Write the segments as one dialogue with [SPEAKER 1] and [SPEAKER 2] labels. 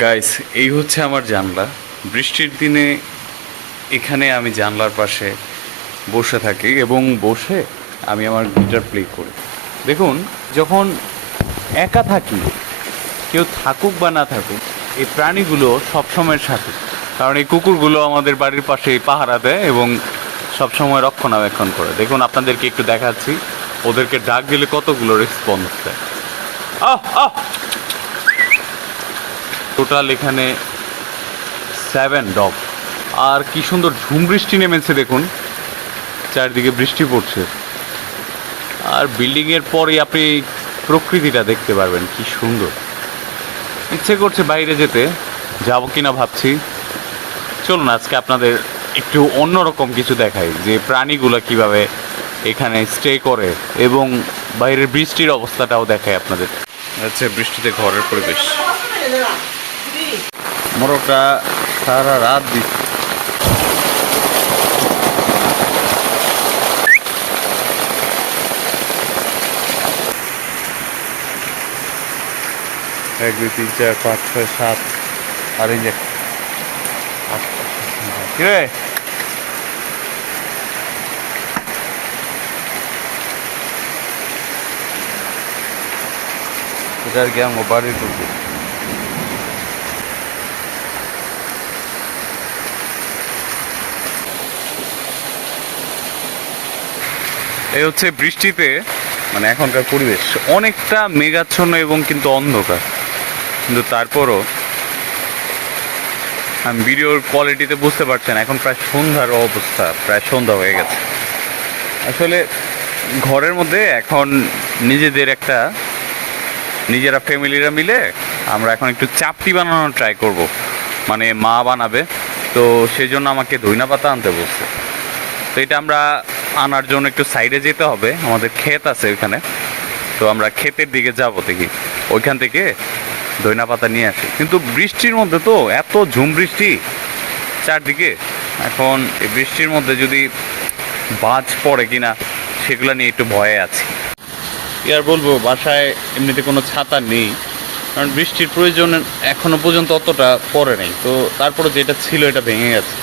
[SPEAKER 1] Guys এই হচ্ছে আমার জানলা। বৃষ্টির দিনে এখানে আমি জানলার পাশে বসে থাকি এবং বসে আমি আমার গিটার প্লে করি। দেখুন, যখন একা থাকি, কেউ থাকুক বা না থাকুক, এই প্রাণীগুলো সবসময় সাথে। কারণ এই কুকুরগুলো আমাদের বাড়ির পাশে পাহারা দেয় এবং সবসময় রক্ষণাবেক্ষণ করে। দেখুন, আপনাদেরকে একটু দেখাচ্ছি। ওদেরকে ডাক দিলে কতগুলো রেসপন্স দেয়। আহ টোটাল এখানে সেভেন ডগ আর কি সুন্দর ঝুম বৃষ্টি নেমেছে দেখুন। চারদিকে বৃষ্টি পড়ছে। আর বিল্ডিংয়ের পরেই আপনি প্রকৃতিটা দেখতে পারবেন, কি সুন্দর। ইচ্ছে করছে বাইরে যেতে। যাব কিনা ভাবছি। চলুন, আজকে আপনাদের একটু অন্যরকম কিছু দেখাই, যে প্রাণীগুলো কীভাবে এখানে স্টে করে এবং বাইরের বৃষ্টির অবস্থাটাও দেখায় আপনাদের। আচ্ছা বৃষ্টিতে ঘরের পরিবেশ। মোরগটা সারা রাত দিচ্ছে। এক দুই তিন চার পাঁচ ছয় সাত আর এই যে। আট, নয়। কি রে? এটা আর কি আমার বাড়ির কুকুর। এই হচ্ছে বৃষ্টিতে মানে এখনকার পরিবেশ অনেকটা মেঘাচ্ছন্ন এবং কিন্তু অন্ধকার। কিন্তু তারপরও আমি ভিডিওর কোয়ালিটিতে বুঝতে পারছেন এখন প্রায় সন্ধ্যার অবস্থা, প্রায় সন্ধ্যা হয়ে গেছে। আসলে ঘরের মধ্যে এখন নিজেদের একটা, নিজেরা ফ্যামিলিরা মিলে আমরা এখন একটু চাপটি বানানোর ট্রাই করব। মানে মা বানাবে, তো সেই জন্য আমাকে ধইনা পাতা আনতে বলছে। তো এটা আমরা আনার জন্য একটু সাইডে যেতে হবে। আমাদের ক্ষেত আছে ওইখানে। তো আমরা ক্ষেতের দিকে যাব দেখি। ওইখান থেকে ধইনা পাতা নিয়ে আসি। কিন্তু বৃষ্টির মধ্যে তো এত ঝুম বৃষ্টি চারদিকে। এখন এই বৃষ্টির মধ্যে যদি বাজ পড়ে কিনা, সেগুলো নিয়ে একটু ভয়ে আছি। আর বলব, বাসায় এমনিতে কোনো ছাতা নেই। কারণ বৃষ্টির প্রয়োজন এখনও পর্যন্ত অতটা পড়ে নেই। তো তারপরে যেটা ছিল, এটা ভেঙে গেছে।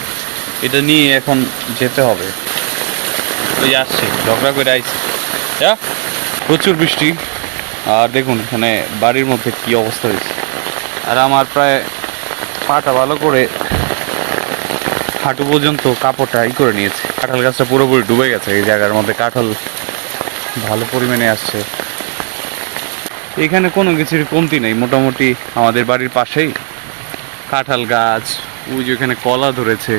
[SPEAKER 1] এটা নিয়ে এখন যেতে হবে। ওই আসছে ঝগড়া করে আইছে। যা, প্রচুর বৃষ্টি। আর দেখুন, এখানে বাড়ির মধ্যে কি অবস্থা হয়েছে। আর আমার প্রায় পাটা ভালো করে হাঁটু পর্যন্ত কাপড়টা ই করে নিয়েছে। কাঁঠাল গাছটা পুরোপুরি ডুবে গেছে, এই জায়গার মধ্যে কাঁঠাল ভালো পরিমাণে আসছে। এখানে কোনো কিছুর কমতি নেই, মোটামুটি আমাদের বাড়ির পাশেই কাঁঠাল গাছ, ওই যে এখানে কলা ধরেছে,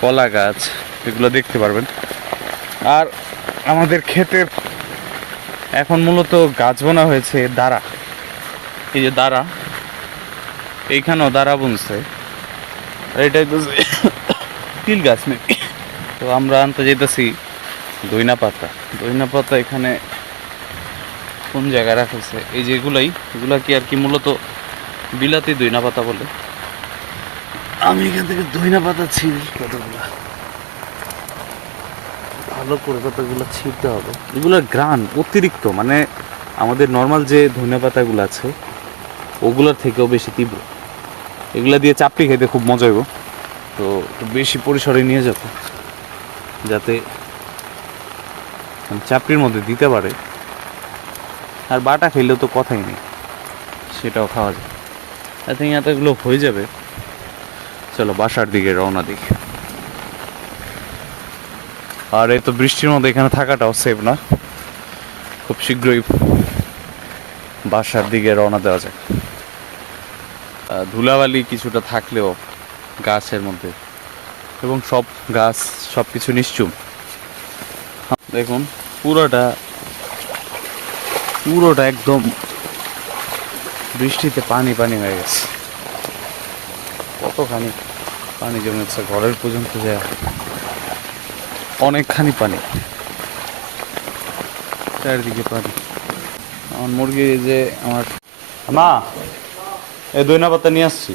[SPEAKER 1] কলা গাছ, এগুলো দেখতে পারবেন। আর আমাদের ক্ষেতের এখন মূলত গাছ বোনা হয়েছে দাঁড়া এই যে দাঁড়া এইখানেও দাঁড়া বুনছে। এটাই তো তিল গাছ নেই তো আমরা আনতে যেতেছি দইনা পাতা দইনা পাতা এখানে কোন জায়গায় রাখেছে এই যে এগুলাই এগুলা কি আর কি মূলত বিলাতি দইনা পাতা বলে। আমি এখান থেকে দইনা পাতা ছিঁড়ি কতগুলা? ভালো করে পাতাগুলো ছিঁড়তে হবে। এগুলোর গ্রান অতিরিক্ত মানে আমাদের নর্মাল যে ধনে পাতাগুলো আছে, ওগুলোর থেকেও বেশি তীব্র। এগুলো দিয়ে চাপড়ি খেতে খুব মজা হইব। তো বেশি পরিসরে নিয়ে যাব, যাতে চাপড়ির মধ্যে দিতে পারে। আর বাটা খেলেও তো কথাই নেই, সেটাও খাওয়া যায়। আই এতগুলো হয়ে যাবে। চলো বাসার দিকে রওনা দিই। আর এই তো বৃষ্টির মধ্যে এখানে থাকাটাও সেফ না। খুব শীঘ্রই বাসার দিকে রওনা দেওয়া যায় ধুলাবালি কিছুটা থাকলেও গাছের মধ্যে এবং সব গাছ সব কিছু নিশ্চুম। দেখুন, পুরোটা পুরোটা একদম বৃষ্টিতে পানি পানি হয়ে গেছে। কতখানি পানি জমেছে, ঘরের পর্যন্ত যায় অনেকখানি পানি। চারিদিকে পানি। আমার মুরগি এই যে আমার মা এই দইনা পাতা নিয়ে আসছি।